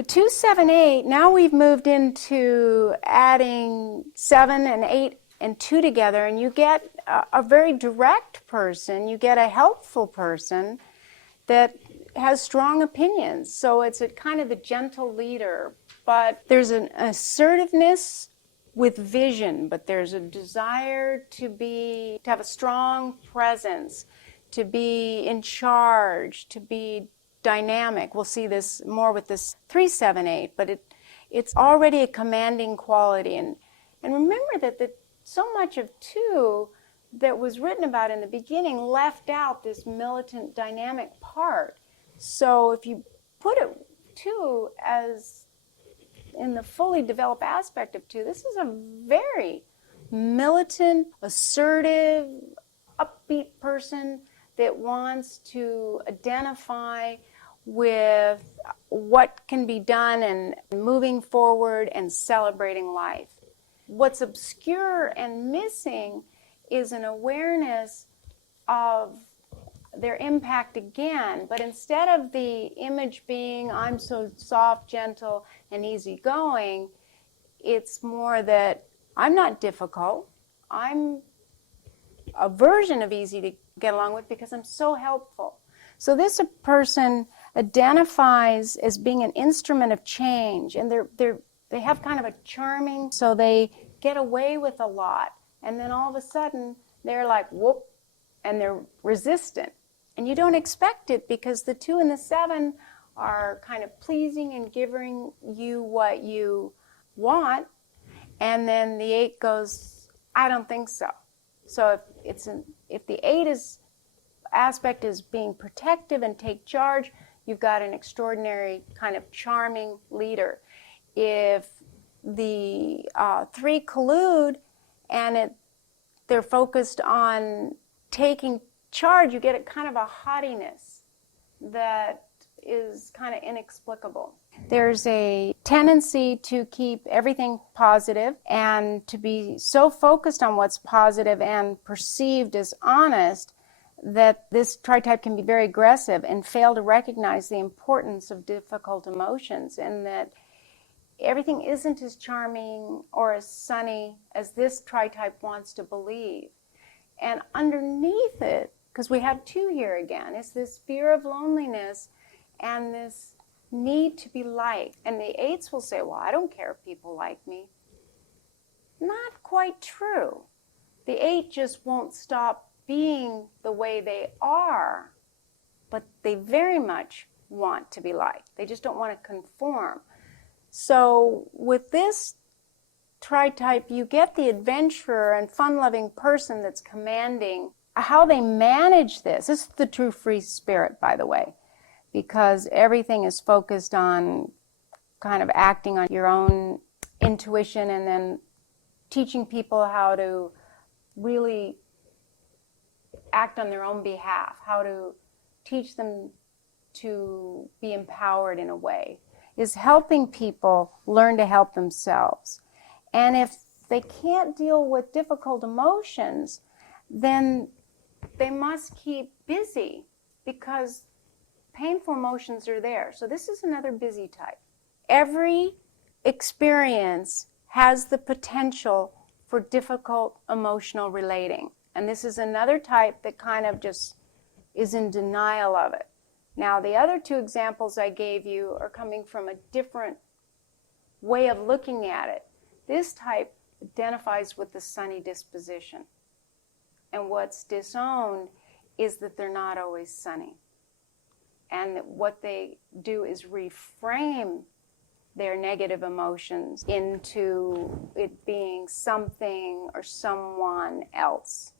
The 2, 7, 8, now we've moved into adding 7 and 8 and 2 together, and you get a very direct person, you get a helpful person that has strong opinions. So it's a kind of the gentle leader, but there's an assertiveness with vision, but there's a desire to have a strong presence, to be in charge, to be dynamic. We'll see this more with this 3, 7, 8, but it's already a commanding quality. And remember that so much of 2 that was written about in the beginning left out this militant dynamic part. So if you put it 2 as in the fully developed aspect of 2, this is a very militant, assertive, upbeat person that wants to identify with what can be done and moving forward and celebrating life. What's obscure and missing is an awareness of their impact again, but instead of the image being I'm so soft, gentle, and easygoing, it's more that I'm not difficult. I'm a version of easy to get along with because I'm so helpful. So this person identifies as being an instrument of change, and they have kind of a charming, so they get away with a lot, and then all of a sudden they're like whoop, and they're resistant. And you don't expect it because the 2 and the 7 are kind of pleasing and giving you what you want, and then the 8 goes, I don't think so. So if the 8 aspect is being protective and take charge, you've got an extraordinary kind of charming leader. If the 3 collude and they're focused on taking charge, you get a kind of a haughtiness that is kind of inexplicable. There's a tendency to keep everything positive and to be so focused on what's positive and perceived as honest that this tritype can be very aggressive and fail to recognize the importance of difficult emotions, and that everything isn't as charming or as sunny as this tritype wants to believe. And underneath it, because we have 2 here again, is this fear of loneliness and this need to be liked. And the 8s will say, well, I don't care if people like me. Not quite true. The 8 just won't stop being the way they are, but they very much want to be liked. They just don't want to conform. So with this tritype, you get the adventurer and fun-loving person that's commanding. How they manage this is the true free spirit, by the way, because everything is focused on kind of acting on your own intuition and then teaching people how to really act on their own behalf, how to teach them to be empowered in a way, is helping people learn to help themselves. And if they can't deal with difficult emotions, then they must keep busy because painful emotions are there. So this is another busy type. Every experience has the potential for difficult emotional relating. And this is another type that kind of just is in denial of it. Now, the other 2 examples I gave you are coming from a different way of looking at it. This type identifies with the sunny disposition. And what's disowned is that they're not always sunny. And that what they do is reframe their negative emotions into it being something or someone else.